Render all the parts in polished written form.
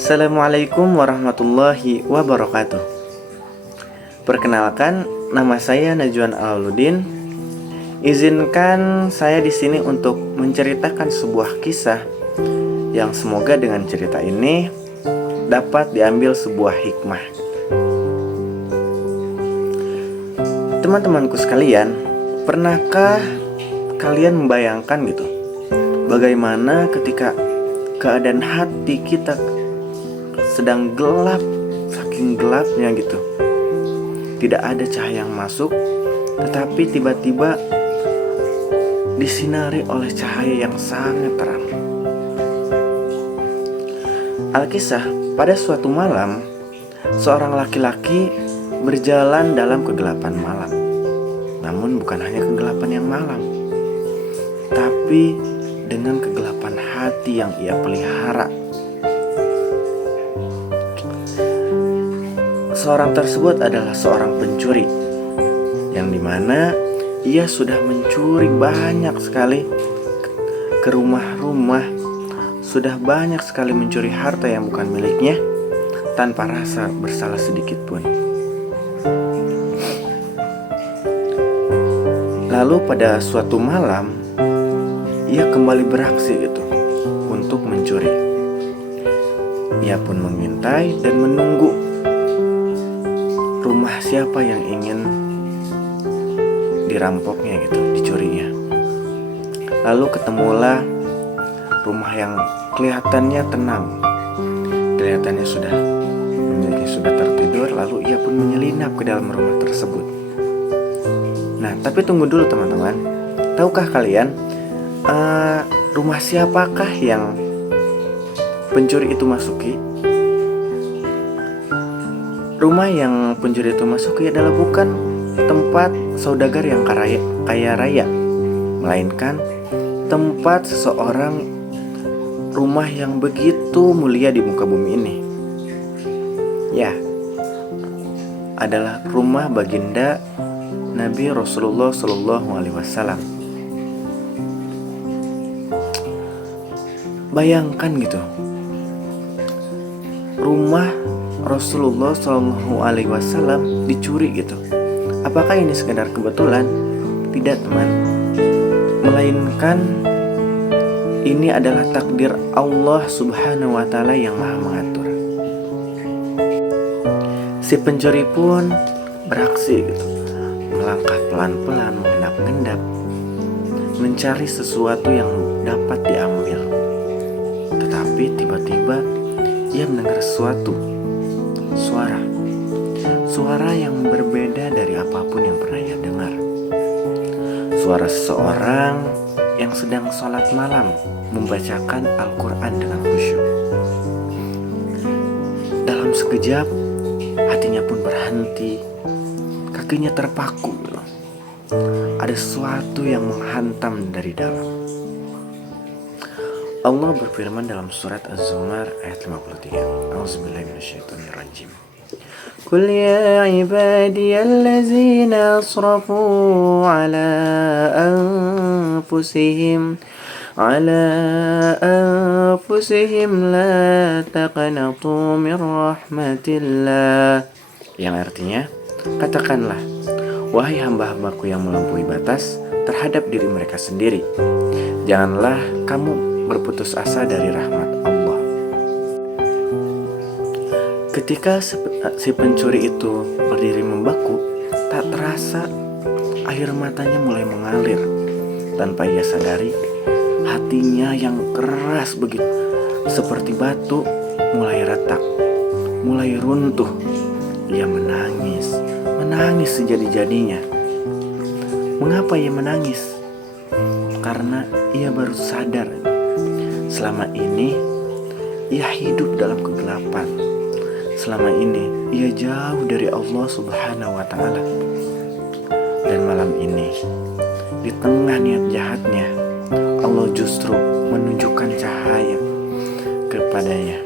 Assalamualaikum warahmatullahi wabarakatuh. Perkenalkan, nama saya Najwan Auludin. Izinkan saya di sini untuk menceritakan sebuah kisah yang semoga dengan cerita ini dapat diambil sebuah hikmah. Teman-temanku sekalian, pernahkah kalian membayangkan gitu, bagaimana ketika keadaan hati kita sedang gelap, saking gelapnya gitu, tidak ada cahaya yang masuk, tetapi tiba-tiba disinari oleh cahaya yang sangat terang. Alkisah, pada suatu malam, seorang laki-laki berjalan dalam kegelapan malam. Namun bukan hanya kegelapan yang malam, tapi dengan kegelapan hati yang ia pelihara. Seorang tersebut adalah seorang pencuri, yang dimana ia sudah mencuri banyak sekali ke rumah-rumah, sudah banyak sekali mencuri harta yang bukan miliknya tanpa rasa bersalah sedikit pun. Lalu pada suatu malam, ia kembali beraksi gitu untuk mencuri. Ia pun mengintai dan menunggu rumah siapa yang ingin dirampoknya gitu, dicurinya. Lalu ketemulah rumah yang kelihatannya tenang, kelihatannya pemiliknya sudah tertidur. Lalu ia pun menyelinap ke dalam rumah tersebut. Nah, tapi tunggu dulu teman-teman. Tahukah kalian rumah siapakah yang pencuri itu masuki? Rumah yang pencuri itu masuki adalah bukan tempat saudagar yang kaya raya, melainkan tempat seseorang, rumah yang begitu mulia di muka bumi ini. Ya, adalah rumah baginda Nabi Rasulullah SAW. Bayangkan gitu, rumah Rasulullah SAW dicuri gitu. Apakah ini sekedar kebetulan? Tidak, teman. Melainkan ini adalah takdir Allah Subhanahu wa Ta'ala yang Maha mengatur. Si pencuri pun beraksi gitu, melangkah pelan-pelan, mengendap-endap, mencari sesuatu yang dapat diambil. Tetapi tiba-tiba ia mendengar suara yang berbeda dari apapun yang pernah ia dengar. Suara seseorang yang sedang sholat malam, membacakan Al-Quran dengan khusyuk. Dalam sekejap, hatinya pun berhenti, kakinya terpaku. Ada sesuatu yang menghantam dari dalam. Allah berfirman dalam surat Az-Zumar ayat 53. A'udzubillahi minasyaitonirrajim. Qul ya ibadiyallazina asrafu ala anfusihim la taqnatu min rahmatillah. Yang artinya, katakanlah, wahai hamba-hambaku yang melampaui batas terhadap diri mereka sendiri, janganlah kamu berputus asa dari rahmat Allah. Ketika si pencuri itu berdiri membaku, tak terasa air matanya mulai mengalir. Tanpa ia sadari, hatinya yang keras begitu seperti batu mulai retak, mulai runtuh. Ia menangis sejadi-jadinya. Mengapa ia menangis? Karena ia baru sadar selama ini ia hidup dalam kegelapan. Selama ini ia jauh dari Allah Subhanahu wa Ta'ala. Dan malam ini, di tengah niat jahatnya, Allah justru menunjukkan cahaya kepadanya,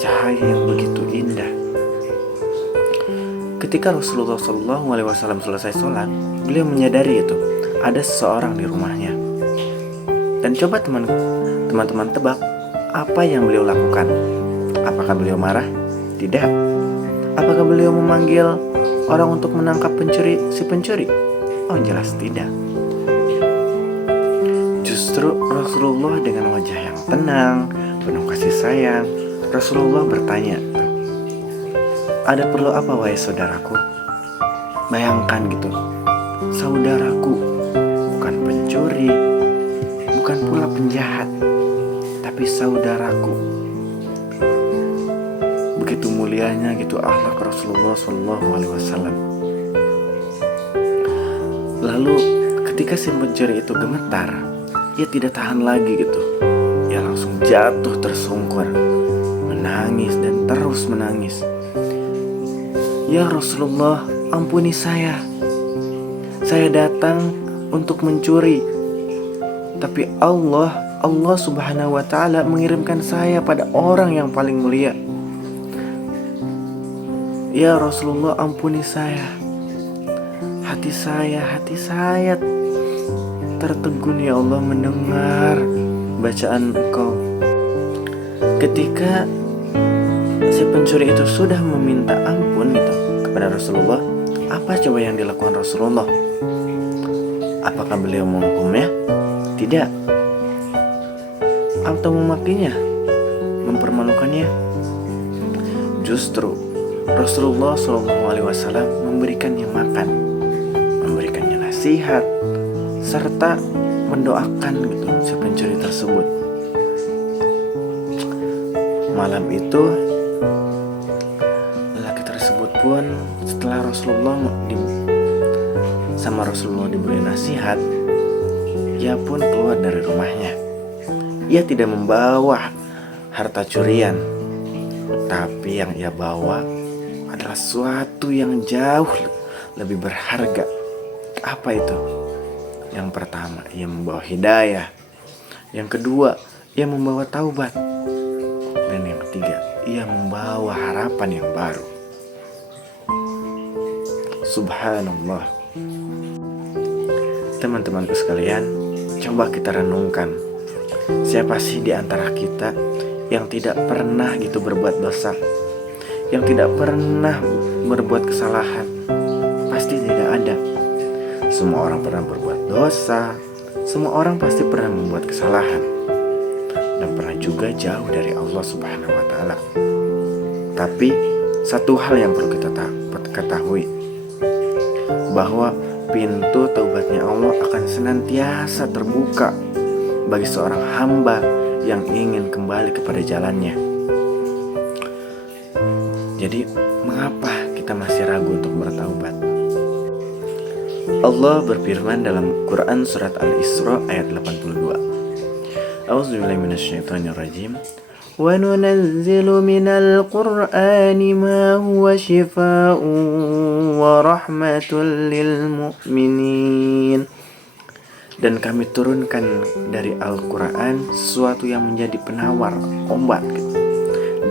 cahaya yang begitu indah. Ketika Rasulullah SAW selesai sholat, beliau menyadari itu ada seseorang di rumahnya. Dan coba teman-teman tebak apa yang beliau lakukan. Apakah Apakah beliau marah? Tidak. Apakah beliau memanggil orang untuk menangkap si pencuri? Oh, jelas tidak. Justru Rasulullah dengan wajah yang tenang, penuh kasih sayang, Rasulullah bertanya, ada perlu apa wahai saudaraku? Bayangkan gitu, saudaraku bukan pencuri, bukan pula penjahat, tapi saudaraku. Begitu mulianya gitu akhlak Rasulullah SAW. Lalu ketika si pencuri itu gemetar, ia tidak tahan lagi gitu. Ia langsung jatuh tersungkur, menangis dan terus menangis. Ya Rasulullah, ampuni saya. Saya datang untuk mencuri, tapi Allah Subhanahu wa ta'ala mengirimkan saya pada orang yang paling mulia. Ya Rasulullah, ampuni saya. Hati saya tertegun ya Allah mendengar bacaan Engkau. Ketika si pencuri itu sudah meminta ampun itu kepada Rasulullah, apa coba yang dilakukan Rasulullah? Apakah beliau menghukumnya? Tidak. Atau memakinya, mempermalukannya? Justru Rasulullah SAW memberikannya makan, memberikannya nasihat, serta mendoakan gitu si pencuri tersebut. Malam itu lelaki tersebut pun setelah Rasulullah diberi nasihat, ia pun keluar dari rumahnya. Ia tidak membawa harta curian, tapi yang ia bawa adalah sesuatu yang jauh lebih berharga. Apa itu? Yang pertama, ia membawa hidayah. Yang kedua, ia membawa taubat. Dan yang ketiga, ia membawa harapan yang baru. Subhanallah. Teman-temanku sekalian, coba kita renungkan. Siapa sih di antara kita yang tidak pernah gitu berbuat dosa, yang tidak pernah berbuat kesalahan? Pasti tidak ada. Semua orang pernah berbuat dosa, semua orang pasti pernah membuat kesalahan, dan pernah juga jauh dari Allah Subhanahu wa ta'ala. Tapi satu hal yang perlu kita ketahui, bahwa pintu taubatnya Allah akan senantiasa terbuka bagi seorang hamba yang ingin kembali kepada jalannya. Jadi mengapa kita masih ragu untuk bertaubat? Allah berfirman dalam Quran surat Al-Isra ayat 82. A'udzubillahi minasyaitonirrajim. Wa nunazzilu minal Qur'ani ma huwa shifaa'un wa rahmatul lil mu'minin. Dan kami turunkan dari Al-Quran sesuatu yang menjadi penawar, obat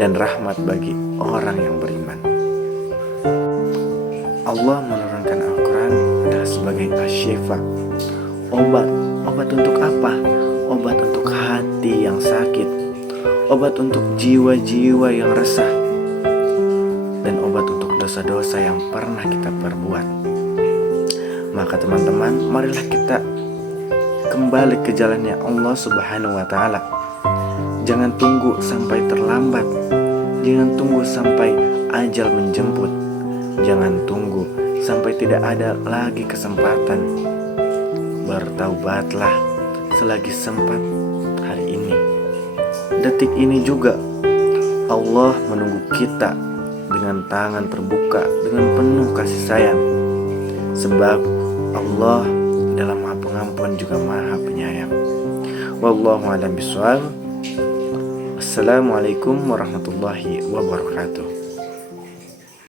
dan rahmat bagi orang yang beriman. Allah menurunkan Al-Quran adalah sebagai asyifa, obat. Obat untuk apa? Obat untuk hati yang sakit, obat untuk jiwa-jiwa yang resah, dan obat untuk dosa-dosa yang pernah kita perbuat. Maka teman-teman, marilah kita kembali ke jalannya Allah Subhanahu wa ta'ala. Jangan tunggu sampai terlambat. Jangan tunggu sampai ajal menjemput. Jangan tunggu sampai tidak ada lagi kesempatan. Bertaubatlah selagi sempat hari ini. Detik ini juga Allah menunggu kita dengan tangan terbuka, dengan penuh kasih sayang. Sebab Allah dalam Maha Pengampun juga Maha Penyayang. Wallahu a'lam bishawab. Assalamualaikum warahmatullahi wabarakatuh.